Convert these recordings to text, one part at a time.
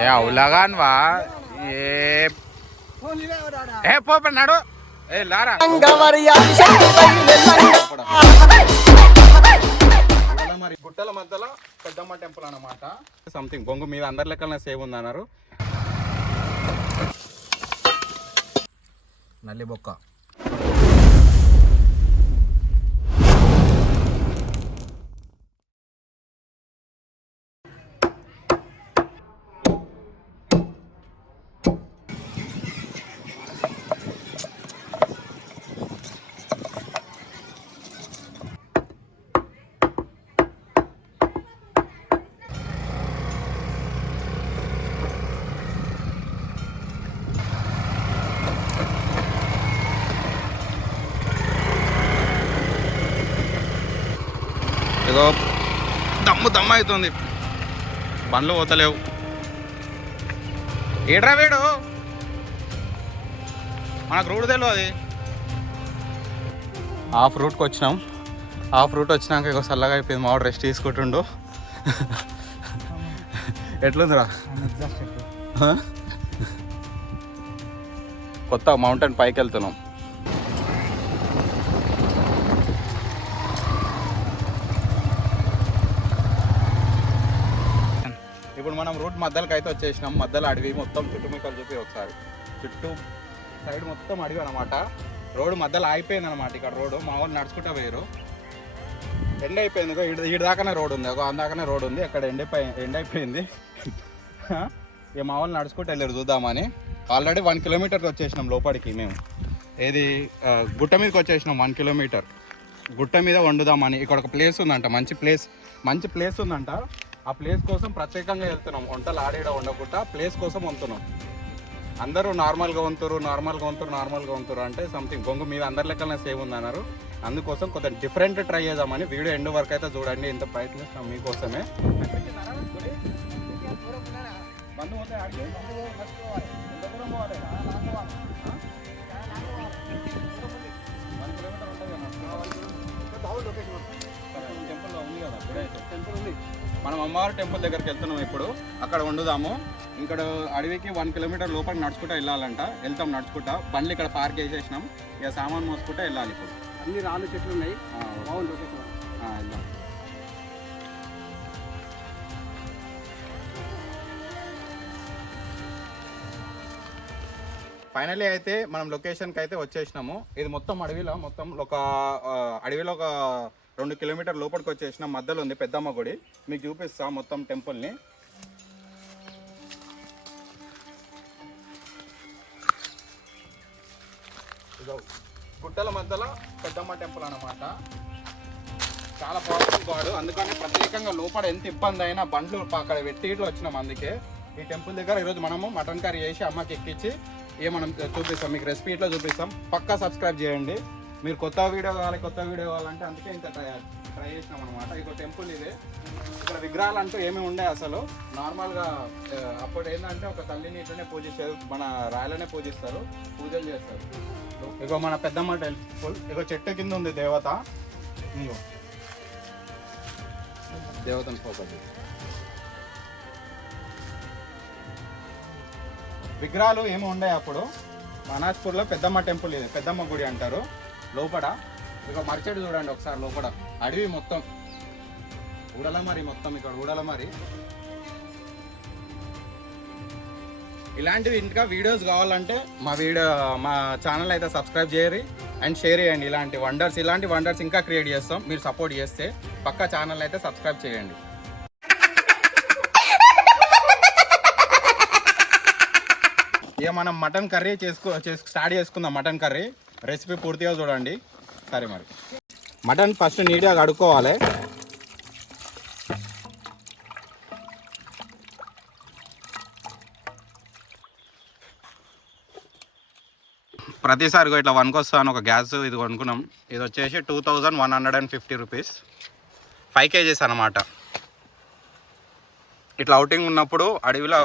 ఏ అవులాగాన్వా ఏ పోపన్నాడు ఏ లారా మరి గుట్టల మధ్యలో పెద్దమ్మ టెంపుల్ అన్నమాట. సంథింగ్ బొంగు మీద అందరి లెక్కలనే సేవ్ ఉంది అన్నారు. నల్లి బొక్క ఏదో దమ్ము అవుతుంది. బండ్లు పోతలేవు. ఏడ్రా వేడు మనకు రూట్ తెలియదు. అది హాఫ్ రూట్కి వచ్చినాం. హాఫ్ రూట్ వచ్చినాక ఇక చల్లగా అయిపోయింది. మావాడు రెస్ట్ తీసుకుంటుండు. ఎట్లుందిరా? కొత్త మౌంటైన్ పైకి వెళ్తున్నాం. ఇప్పుడు మనం రూట్ మధ్యలోకి అయితే వచ్చేసినాం. మధ్యలో అడవి మొత్తం చుట్టుముక్కలు చూపి ఒకసారి. చుట్టూ సైడ్ మొత్తం అడవి అనమాట. రోడ్డు మధ్యలో ఆగిపోయింది అనమాట. ఇక్కడ రోడ్డు మా వాళ్ళు నడుచుకుంటూ పోయారు. ఎండ అయిపోయింది. ఈడ దాకానే రోడ్ ఉంది. ఒక అందాకనే రోడ్ ఉంది. అక్కడ ఎండ అయిపోయింది. ఇక మా వాళ్ళు నడుచుకుంటూ వెళ్ళారు చూద్దామని. ఆల్రెడీ 1 కిలోమీటర్కి వచ్చేసినాం లోపలికి. మేము ఏది గుట్ట మీదకి వచ్చేసినాం. 1 కిలోమీటర్ గుట్ట మీద వండుదామని. ఇక్కడ ఒక ప్లేస్ ఉందంట. మంచి ప్లేస్ ఉందంట. ఆ ప్లేస్ కోసం ప్రత్యేకంగా వెళ్తున్నాం. వంటలు ఆడేడ ఉండకుండా ప్లేస్ కోసం వంతున్నాం. అందరూ నార్మల్గా వంతురు అంటే సంథింగ్ బొంగు మీద అందరి లెక్కలనే సేవ్ ఉంది అన్నారు. అందుకోసం కొంచెం డిఫరెంట్ ట్రై చేద్దామని. వీడియో ఎండ్ వరకు అయితే చూడండి. ఇంత ప్రయత్నిస్తాం మీకోసమే. మనం అమ్మవారి టెంపుల్ దగ్గరికి వెళ్తున్నాం ఇప్పుడు. అక్కడ వండుదాము. ఇక్కడ అడవికి 1 కిలోమీటర్ లోపలికి నడుచుకుంటా వెళ్ళాలంట. వెళ్తాం నడుచుకుంటా. బండ్లు ఇక్కడ పార్క్ చేసేసినాం. ఇక సామాన్ మోసుకుంటా వెళ్ళాలి. ఇప్పుడు అన్ని రాళ్ళు చెట్లు ఉన్నాయి. బాగుంది. వెళ్దాం. ఫైనలీ అయితే మనం లొకేషన్కి అయితే వచ్చేసినాము. ఇది మొత్తం అడవిలో ఒక 2 కిలోమీటర్ లోపలికి వచ్చేసినాం. మధ్యలో ఉంది పెద్దమ్మ గుడి. మీకు చూపిస్తా మొత్తం టెంపుల్ని. గుట్టల మధ్యలో పెద్దమ్మ టెంపుల్ అన్నమాట. చాలా పవర్ఫుల్ గాడు. అందుకని ప్రత్యేకంగా లోపల ఎంత ఇబ్బంది అయినా బండ్లు అక్కడ పెట్టి వచ్చినాం. అందుకే ఈ టెంపుల్ దగ్గర ఈరోజు మనము మటన్ కర్రీ చేసి అమ్మకి ఎక్కించి మనం చూపిస్తాం. మీకు రెసిపీ ఇట్లా చూపిస్తాం. పక్కా సబ్స్క్రైబ్ చేయండి. మీరు కొత్త వీడియో కావాలంటే అందుకే ఇంత ట్రై చేసినాం అనమాట. ఇక టెంపుల్ ఇదే. ఇక్కడ విగ్రహాలు అంటూ ఏమీ ఉండే అసలు. నార్మల్గా అప్పుడు ఏంటంటే ఒక తల్లిని ఇట్లనే పూజిస్తారు. మన రాయలనే పూజిస్తారు. పూజలు చేస్తారు. ఇగో మన పెద్దమ్మ టెంపుల్. ఇగో చెట్టు కింద ఉంది దేవత. దేవతను ఫోకస్. విగ్రహాలు ఏమి ఉండే అప్పుడు. మనాజ్పూర్లో పెద్దమ్మ టెంపుల్ ఇది. పెద్దమ్మ గుడి అంటారు. లోపల ఇక మర్చెడు చూడండి ఒకసారి. లోపల అడవి మొత్తం ఊడలమరి. మొత్తం ఇక్కడ ఊడలమరి. ఇలాంటివి ఇంకా వీడియోస్ కావాలంటే మా ఛానల్ అయితే సబ్స్క్రైబ్ చేయరు అండ్ షేర్ చేయండి. ఇలాంటి వండర్స్ ఇంకా క్రియేట్ చేస్తాం. మీరు సపోర్ట్ చేస్తే పక్కా ఛానల్ అయితే సబ్స్క్రైబ్ చేయండి. ఇక మనం మటన్ కర్రీ స్టార్ట్ చేసుకుందాం. మటన్ కర్రీ రెసిపీ పూర్తిగా చూడండి. సరే మరి మటన్ ఫస్ట్ నీట్గా కడుక్కోవాలి. ప్రతిసారి ఇట్లా వనుకొస్తాను. ఒక గ్యాస్ ఇది కొనుక్కున్నాం. ఇది వచ్చేసి 2150 రూపీస్. 5 kgs అన్నమాట. ఇట్లా అవుటింగ్ ఉన్నప్పుడు అడవిలో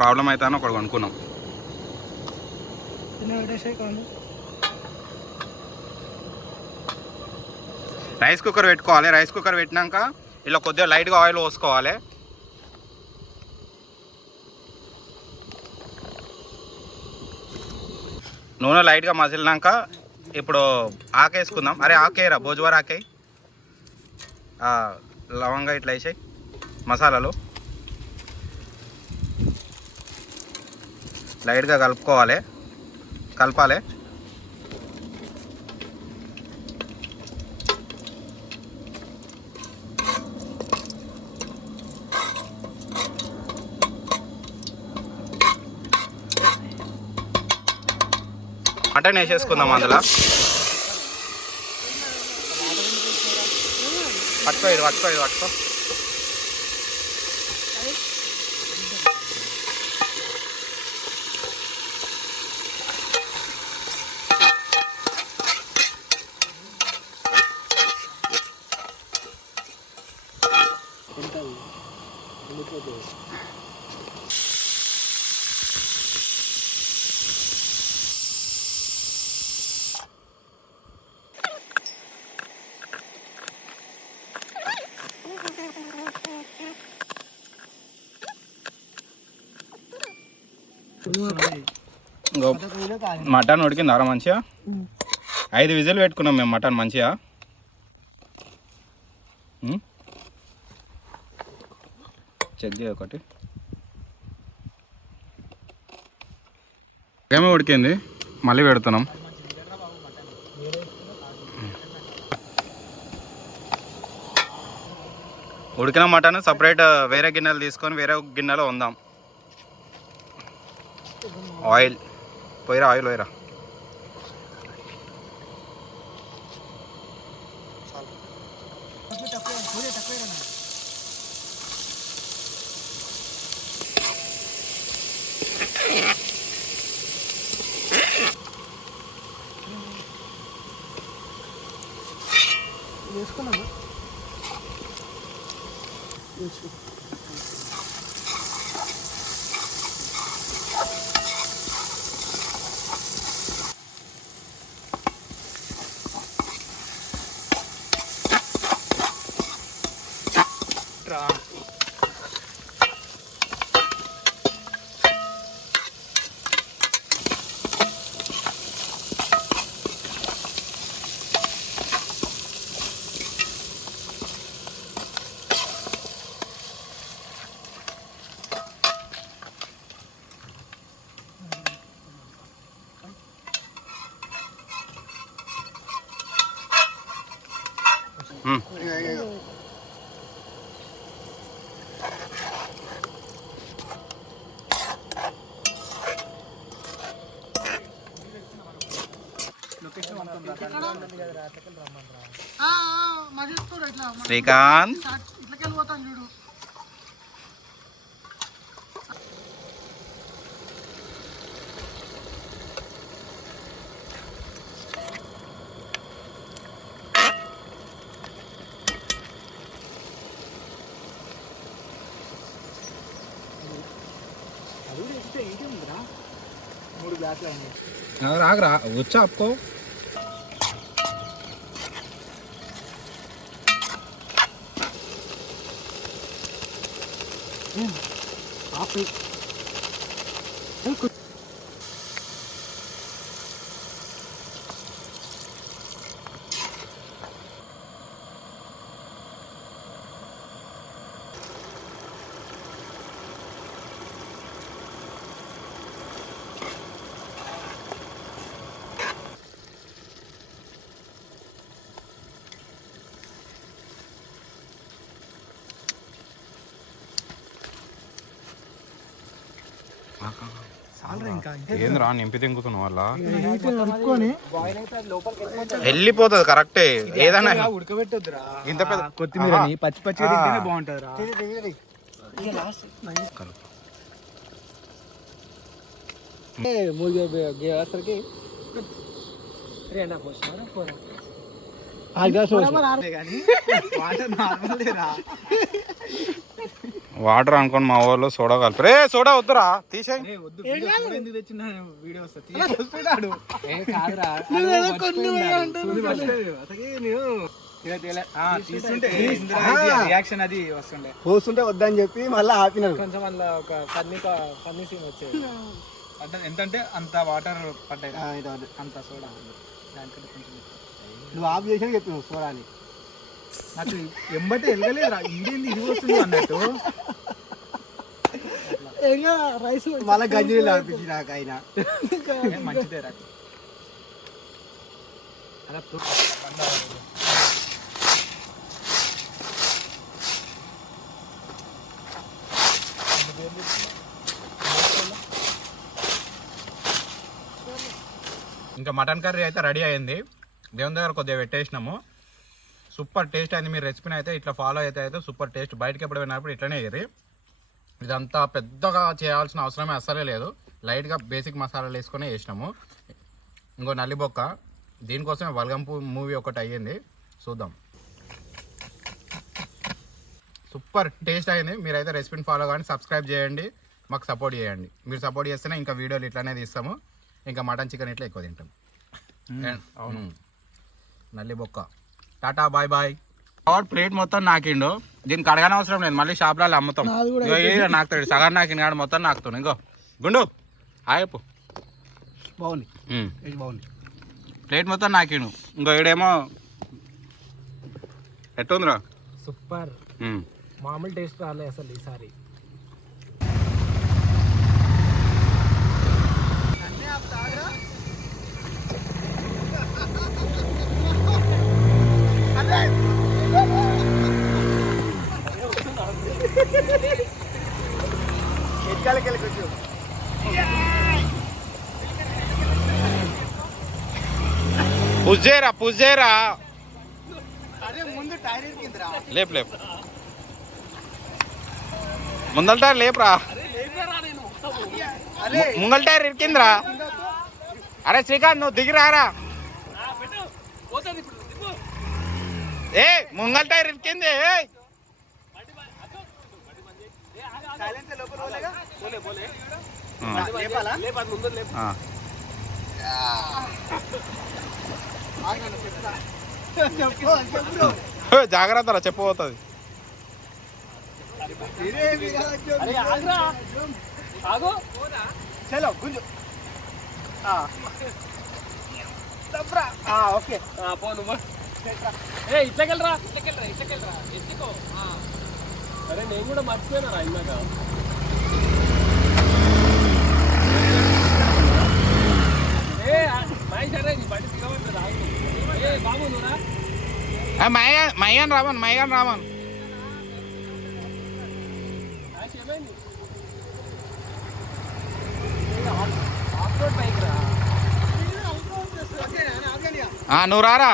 ప్రాబ్లం అవుతాను ఒకటి కొనుక్కున్నాం. రైస్ కుక్కర్ పెట్టుకోవాలి. రైస్ కుక్కర్ పెట్టినాక ఇలా కొద్దిగా లైట్గా ఆయిల్ పోసుకోవాలి. నూనె లైట్గా మసిలినాక ఇప్పుడు ఆకేసుకుందాం. అరే ఆకేరా భోజవారు ఆకే, లవంగా ఇట్లా వేసాయి మసాలాలు లైట్గా కలుపాలి. మటన్ వేసేసుకుందాం. అందులో పట్టుకో. మటన్ ఉడికిందారా మంచిగా? 5 విజిల్ పెట్టుకున్నాం మేము మటన్ మంచిగా. చెక్ చేయ ఒకటి. ఏమో ఉడికింది, మళ్ళీ పెడుతున్నాం. ఉడికిన మటన్ సపరేట్ వేరే గిన్నెలు తీసుకొని వేరే గిన్నెలో ఉందాం. ఆయిల్ పోయిరా. శ్రీకాంత్ ఆగరా వచ్చా आपको आप ఏంద్రా నింపి తింగుతున్నావు వల్ల వెళ్ళిపోతుంది కరెక్టే. ఏదైనా ఉడకబెట్టొద్దురా, ఇంత పెద్ద కొత్తిమీర పచ్చి పచ్చిగా తింటేనే బాగుంటుందిరా. వాటర్ అనుకోని మా ఊళ్ళో సోడా కలిపి. రే సోడా వద్దురా, తీసేయి. తీస్తుంటే రియాక్షన్ అది వస్తుండే. పోస్తుంటే వద్దని చెప్పి మళ్ళీ ఆపినారు. కొంచెం వల్ల ఒక ఫన్నీ సీన్ వచ్చేది. అంటే ఎంతంటే అంత వాటర్ పడ్డాయి, ఇది వద్దు. అంత సోడా. దానికంటే కొంచెం నువ్వు ఆఫ్ చేసినా చెప్పినావు చూడాలి. నాకు ఎంబటే వెళ్ళలేదురా, ఇండియన్ ఇది వస్తుంది అన్నట్టు. రైస్ మళ్ళీ గంజీలు ఆపించి నాకు ఆయన. మంచిదే రా. అలా ఇంకా మటన్ కర్రీ అయితే రెడీ అయింది. దేవుని దగ్గర కొద్దిగా పెట్టేసినాము. సూపర్ టేస్ట్ అయింది. మీరు రెసిపీని అయితే ఇట్లా ఫాలో అయితే సూపర్ టేస్ట్. బయటకి ఎప్పుడు పోయినప్పుడు ఇట్లనే ఇది. ఇదంతా పెద్దగా చేయాల్సిన అవసరమే అస్సలే లేదు. లైట్గా బేసిక్ మసాలాలు వేసుకొని వేసినాము. ఇంకో నల్లిబొక్క, దీనికోసమే వల్గంపు మూవీ ఒకటి అయ్యింది, చూద్దాం. సూపర్ టేస్ట్ అయింది. మీరైతే రెసిపీని ఫాలో కానీ సబ్స్క్రైబ్ చేయండి, మాకు సపోర్ట్ చేయండి. మీరు సపోర్ట్ చేస్తేనే ఇంకా వీడియోలు ఇట్లానే తీస్తాము. ఇంకా మటన్ చికెన్ ఇట్లా ఎక్కువ తింటాం. అవును, నల్లిబొక్క. Tata bye bye. ప్లేట్ మొత్తం నాకిండు. దీనికి అడగని అవసరం లేదు, మళ్ళీ షాప్లలో అమ్ముతాం. నాకుతాడు సగం నాకింది కాదు, మొత్తం నాకుతాడు. ఇంకో గుండు ఆయప్పు బాగుంది, బాగుంది. ప్లేట్ మొత్తం నాకిండు. ఇంకో ఏడేమో ఎట్టుందిరా? సూపర్. మామూలు టేస్ట్ రాలే అసలు ఈసారి. పుజ్జేరా పుజ్జేరా, లేపు లేపు, ముందల టైర్ లేపురా, ముంగల్ టైర్ ఇరికిందిరా. అరే శ్రీకాంత్ నువ్వు దిగిరారా. ఏ ముంగల్ టైర్ ఇరికింది. జాగ్రత్త చెప్పబోతుంది. చలో గుంజు. ఓకే ఇట్లకెళ్ళరా ఎత్తుకో. అరే నేను కూడా మర్చిపోయినా ఇందాక. మయ్యాన్ రామన్ నువ్వు రారా.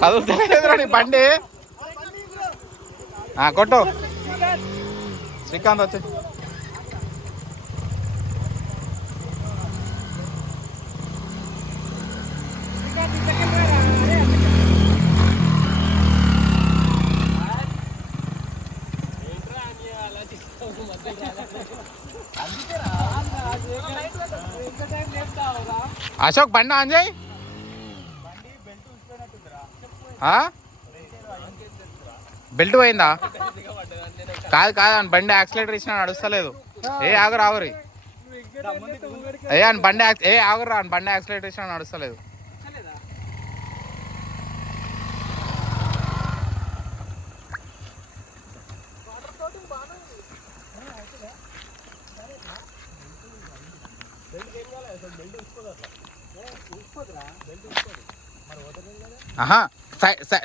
కదులుతలేదురా నీ బండి. కొట్టు శ్రీకాంత్ వచ్చి. అశోక్ బండి ఆన్ చేయి. బెల్ట్ పోయిందా? కాదు అని బండి యాక్సిలేటర్ ఇచ్చిన నడుస్తలేదు. ఆగురు ఆగురి. అని బండి ఆగురా అని బండి యాక్సిలేటర్ ఇచ్చిన నడుస్తలేదు.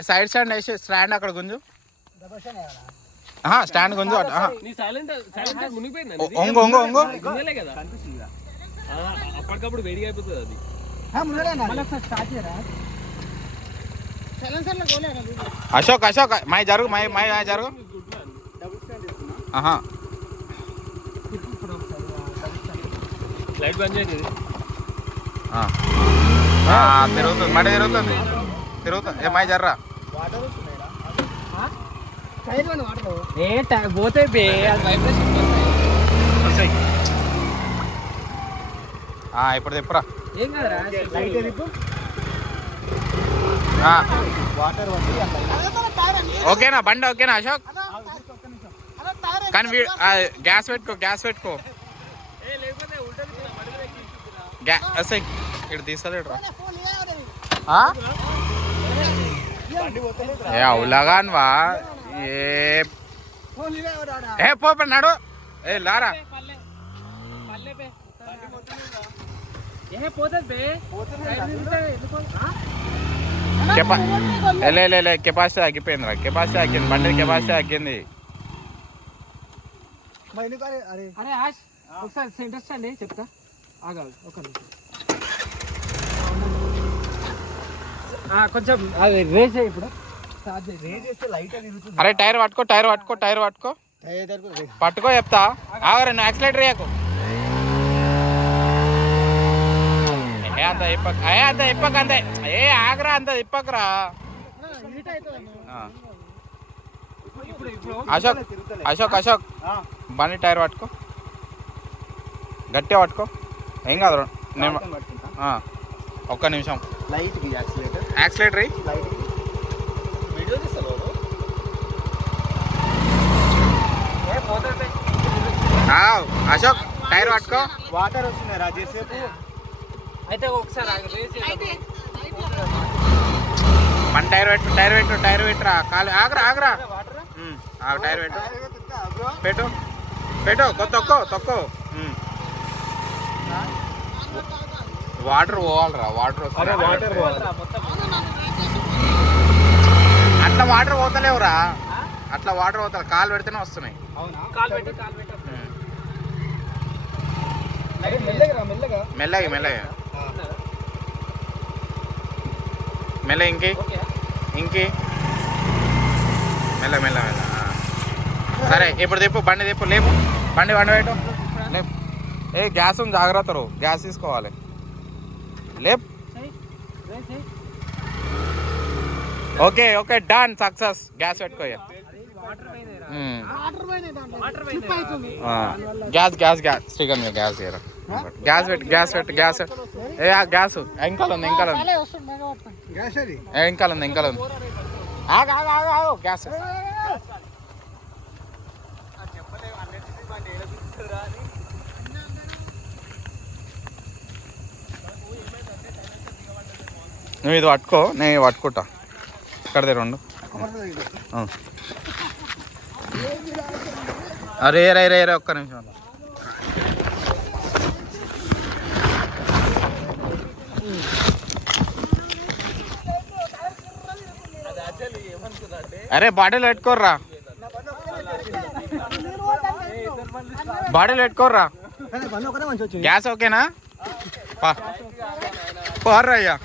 సైడ్ స్టాండ్ వేసి స్టాండ్ అక్కడ గుంజు. స్టాండ్ గుంజు. అప్పటికప్పుడు వేడిగా అయిపోతుంది అది. అశోక్ మై జరుగు మై జరుగు. లైట్ బంద్ చేయండి. తిరుగుతుంది మడి తిరుగుతుంది. మై జర్రా. పోతే ఇప్పుడు తిప్పురా. ఏం కాదురా. వాటర్ వచ్చి ఓకేనా బండి ఓకేనా అశోక్ కానీ గ్యాస్ పెట్టుకో గ్యాస్ ఇక్కడ తీసలేడు రా ఏ అవులాగాన్ వా ఏ పోపన్నాడు ఏ లారా కెపాసిటీ తగ్గిపోయిందిరా కెపాసిటీ తగ్గింది బండి కెపాసిటీ తగ్గింది అరే ఆష్ ఒకసారి సెంటెన్స్ అండి చెప్తా ఆగాలి ఒక నిమిషం కొంచెం అది రేస్ చేయి ఇప్పుడు అరే టైర్ పట్టుకో పట్టుకో చెప్తా ఆగరా నువ్వు యాక్సిలేటర్ వేయకు అంత ఇప్పక అంతే ఏ ఆగరా అంత ఇప్పకరా అశోక్ బండి టైర్ పట్టుకో గట్టిగా పట్టుకో ఏం కాదు నేను ఒక్క నిమిషం యాక్సిలేటర్ అశోక్ టైర్ పట్టుకో వాటర్ వస్తున్నాయి రా చేసేపు అయితే ఒకసారి రేస్ చేద్దాం మన టైర్ పెట్టురా కాలు ఆగరా టైర్ పెట్టు తొక్కో వాటర్ పోవాలరా వాటర్ అట్లా వాటర్ పోతలేవురా అట్లా వాటర్ పోతా కాలు పెడితేనే వస్తున్నాయి మెల్లగా ఇంకి మెల్ల సరే ఇప్పుడు తిప్పు బండి లేపు బండి పెట్టు లేపు ఏ గ్యాస్ ఉంది జాగ్రత్త గ్యాస్ తీసుకోవాలి లేప్ ఓకే డన్ సక్సెస్ గ్యాస్ పెట్టుకో గ్యాస్ శ్రీకాంత్ మీద గ్యాస్ పెట్టు గ్యాస్ ఇంకా ఉంది గ్యాస్ నువ్వు ఇది పట్టుకో నేను పట్టుకుంటా ఇక్కడదే రెండు అరే ఒక్క నిమిషం అరే బాటిల్ పెట్టుకోర్రా గ్యాస్ ఓకేనా పోర్రా అయ్యా